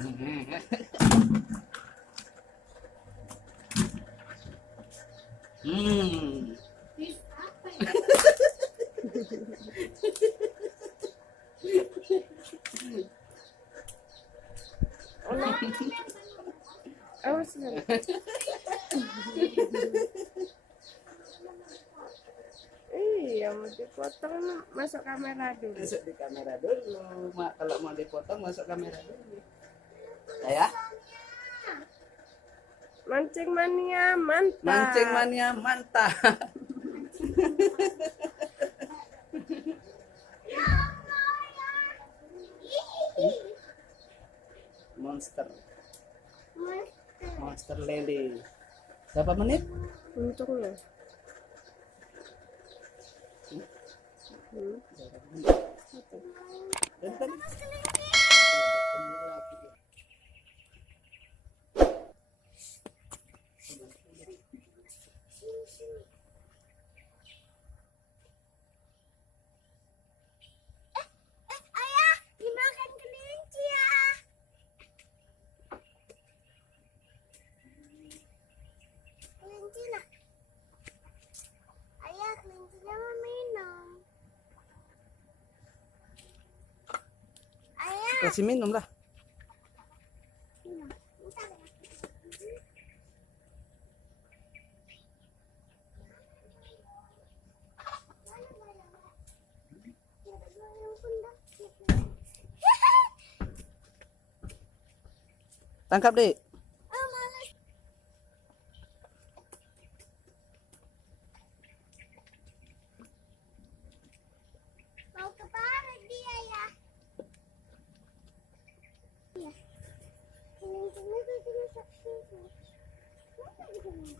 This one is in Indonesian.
Hmm. Awas dulu. Iya, mau dipotong masuk kamera dulu. Masuk di kamera dulu. Kalau mau dipotong masuk kamera dulu. Ya. Mancing mania mantap. Mancing mania mantap. Monster. Monster lele. Berapa menit? Untungnya. Ayah, dimakan kelinci ya. Kelinci lah. Ayah, kelincinya mau minum. Ayah. Kasih minum lah. Minum. Bentar ya. Tangkap, Dik. Oh, males. Mau ke barat dia ya. Iya. Kelincinya tadi masuk sini. Mana dia?